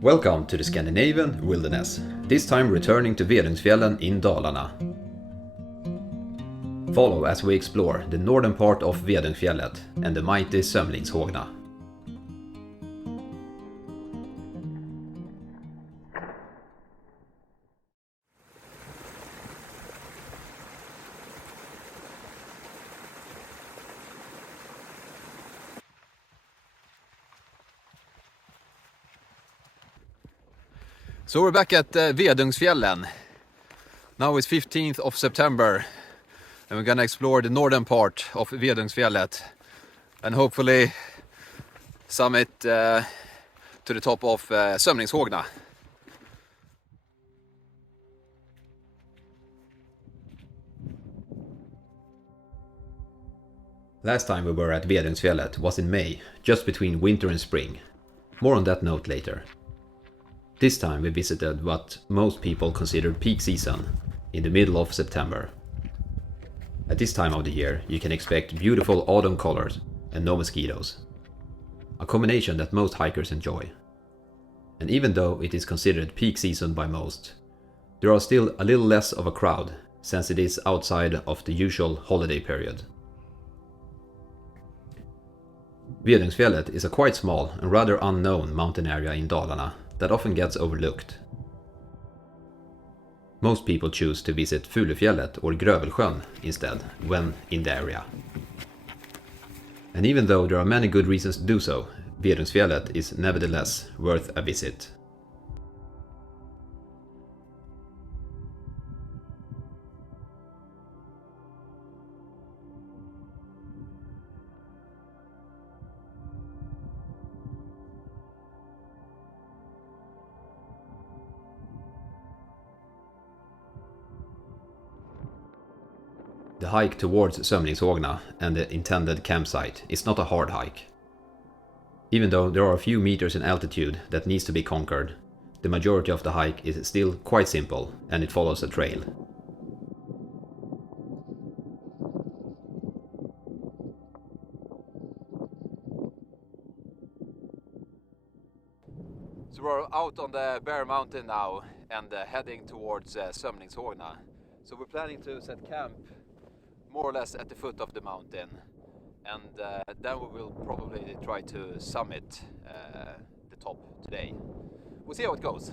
Welcome to the Scandinavian wilderness, this time returning to Vedungsfjällen in Dalarna. Follow as we explore the northern part of Vedungsfjället and the mighty Sömlingshågna. So we're back at Vedungsfjällen. Now it's 15th of September and we're gonna explore the northern part of Vedungsfjället and hopefully summit to the top of Sömlingshågna. Last time we were at Vedungsfjället was in May, just between winter and spring. More on that note later. This time we visited what most people consider peak season, in the middle of September. At this time of the year you can expect beautiful autumn colors and no mosquitoes. A combination that most hikers enjoy. And even though it is considered peak season by most, there are still a little less of a crowd since it is outside of the usual holiday period. Vedungsfjället is a quite small and rather unknown mountain area in Dalarna that often gets overlooked. Most people choose to visit Fulufjället or Grövelsjön instead when in the area. And even though there are many good reasons to do so, Vedungsfjället is nevertheless worth a visit. The hike towards Sömlingshågna and the intended campsite is not a hard hike. Even though there are a few meters in altitude that needs to be conquered, the majority of the hike is still quite simple and it follows a trail. So we're out on the bare mountain now and heading towards Sömlingshågna. So we're planning to set camp more or less at the foot of the mountain, and then we will probably try to summit the top today. We'll see how it goes.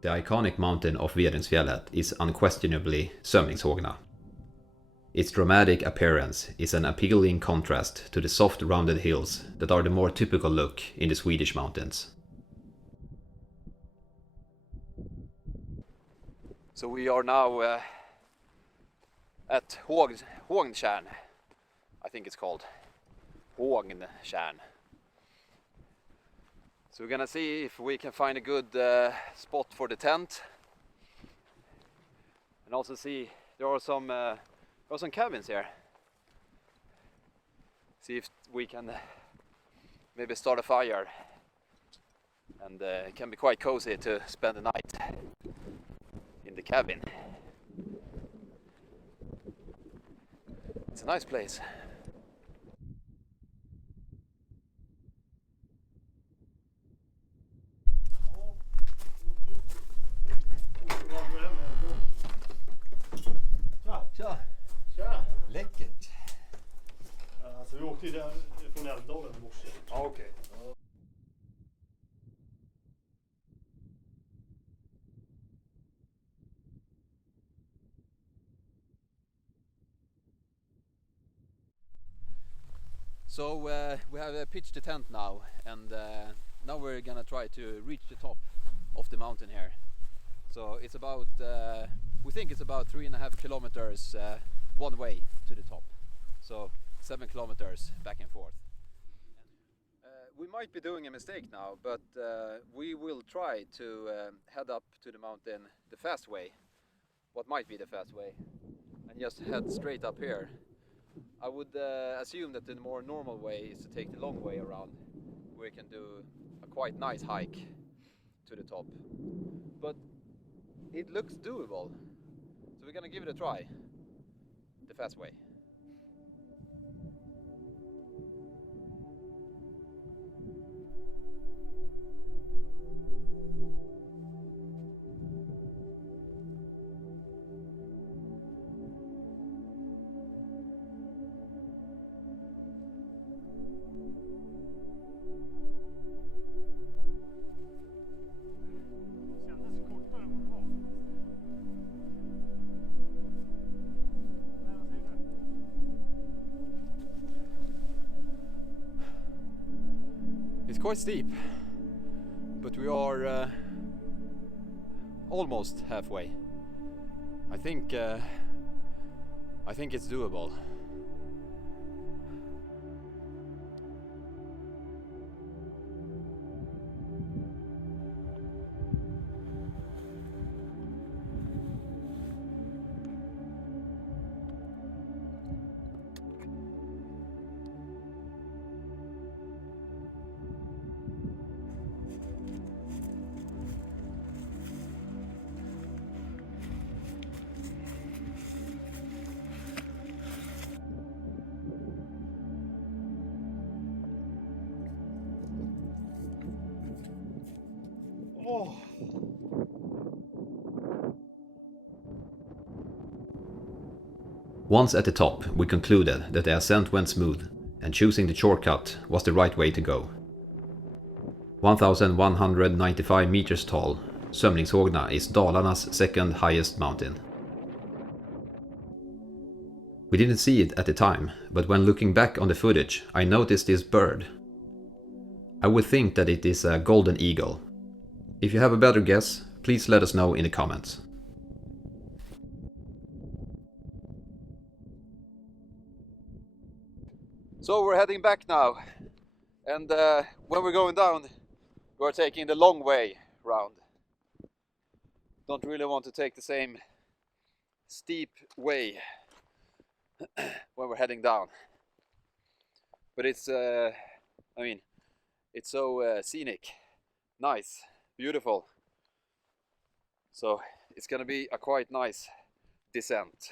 The iconic mountain of Vedungsfjället is unquestionably Sömlingshågna. Its dramatic appearance is an appealing contrast to the soft rounded hills that are the more typical look in the Swedish mountains. So we are now at Hågntjärn, I think it's called. Hågntjärn. So we're gonna see if we can find a good spot for the tent. And also see there are some cabins here. See if we can maybe start a fire, and it can be quite cozy to spend the night in the cabin. It's a nice place. Tja! Tja! Läckert! Alltså vi åkte ju där från Älvdalen i morse. Ja, okej. So we have pitched the tent now, and now we're gonna try to reach the top of the mountain here. So it's about, we think it's about 3.5 kilometers one way to the top. So 7 kilometers back and forth. We might be doing a mistake now, but we will try to head up to the mountain the fast way. What might be the fast way, and just head straight up here. I would assume that the more normal way is to take the long way around, where you can do a quite nice hike to the top. But it looks doable. So we're gonna give it a try. The fast way. Kändes kortare mot bak. Nej, vad säger du? It's quite steep, but we are almost halfway. I think it's doable. Åh! Once at the top, we concluded that the ascent went smooth, and choosing the shortcut was the right way to go. 1195 meters tall, Sömlingshågna is Dalarna's second highest mountain. We didn't see it at the time, but when looking back on the footage, I noticed this bird. I would think that it is a golden eagle. If you have a better guess, please let us know in the comments. So we're heading back now, and when we're going down, we're taking the long way round. Don't really want to take the same steep way when we're heading down. But it's, I mean, it's so scenic, nice, beautiful. So it's gonna be a quite nice descent.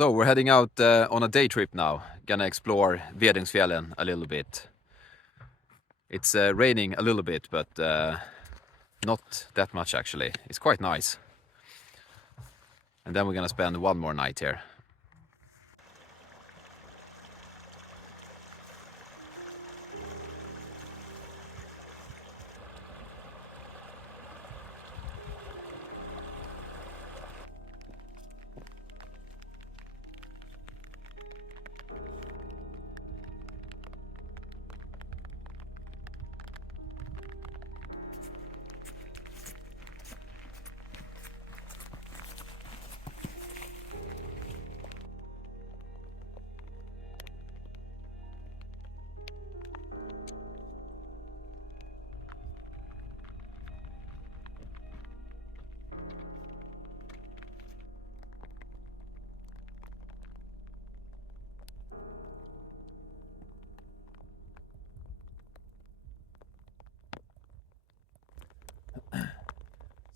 So we're heading out on a day trip now. Gonna explore Vedungsfjällen a little bit. It's raining a little bit, but not that much actually. It's quite nice. And then we're gonna spend one more night here.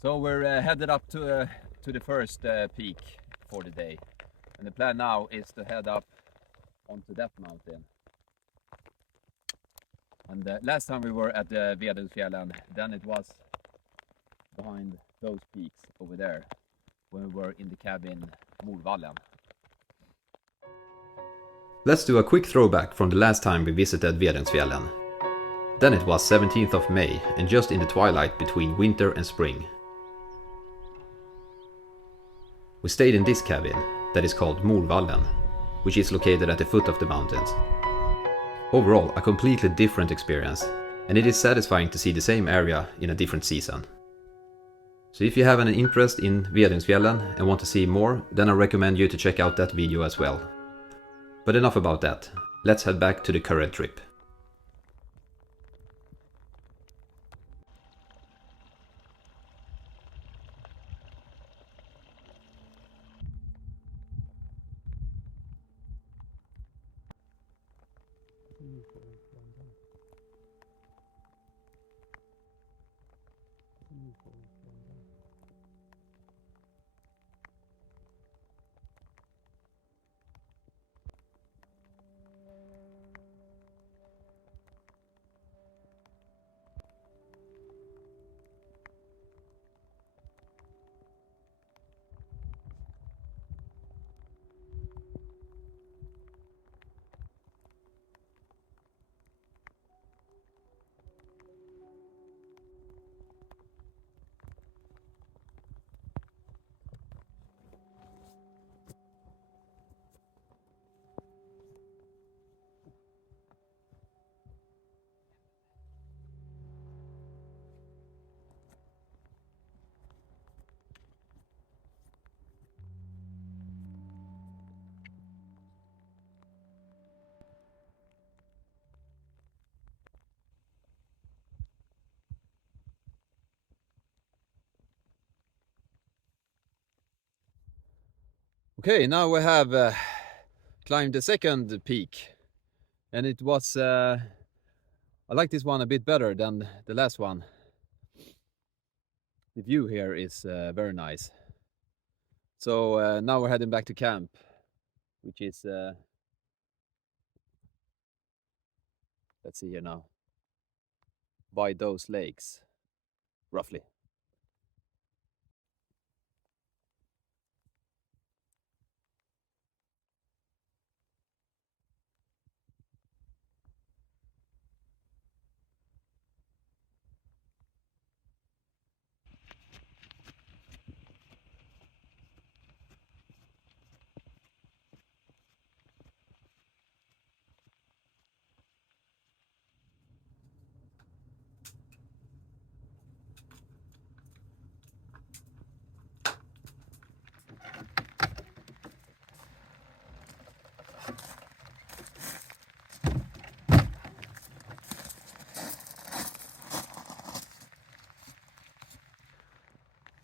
So we're headed up to the first peak for the day, and the plan now is to head up onto that mountain. And last time we were at the Vedungsfjällen, then it was behind those peaks over there when we were in the cabin Molvallen. Let's do a quick throwback from the last time we visited Vedungsfjällen. Then it was 17th of May and just in the twilight between winter and spring. We stayed in this cabin, that is called Molvallen, which is located at the foot of the mountains. Overall, a completely different experience, and it is satisfying to see the same area in a different season. So if you have an interest in Vedungsfjällen and want to see more, then I recommend you to check out that video as well. But enough about that, let's head back to the current trip. Okay, now we have climbed the second peak, and it was I like this one a bit better than the last one. The view here is very nice. So now we're heading back to camp, which is let's see here now, by those lakes roughly.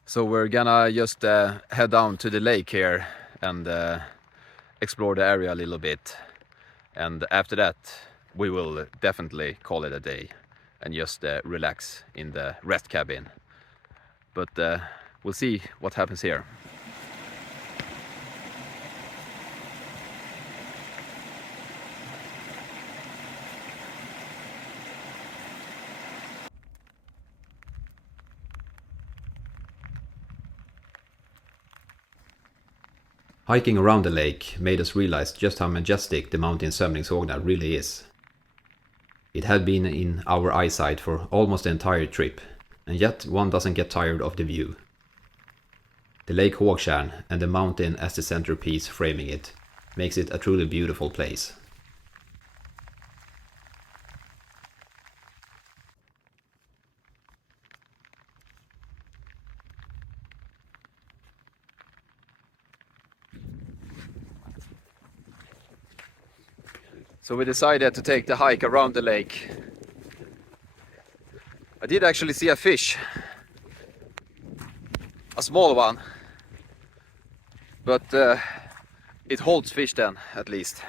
So we're gonna just head down to the lake here and explore the area a little bit. And after that, we will definitely call it a day and just relax in the rest cabin. But we'll see what happens here. Hiking around the lake made us realize just how majestic the mountain Sömlingshågna really is. It had been in our eyesight for almost the entire trip, and yet one doesn't get tired of the view. The Lake Hågtjärn and the mountain as the centerpiece framing it makes it a truly beautiful place. So we decided to take the hike around the lake. I did actually see a fish, a small one, but it holds fish then, at least.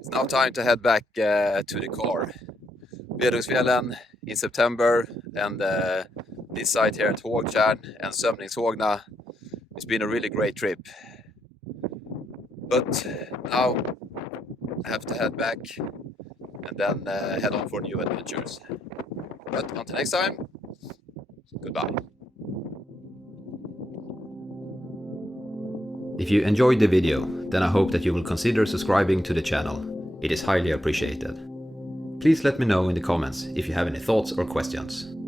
It's now time to head back to the car. Vedungsfjällen in September, and this site here at Hågtjärn and Sömlingshågna. It's been a really great trip. But now I have to head back and then head on for new adventures. But until next time, goodbye. If you enjoyed the video, then I hope that you will consider subscribing to the channel. It is highly appreciated. Please let me know in the comments if you have any thoughts or questions.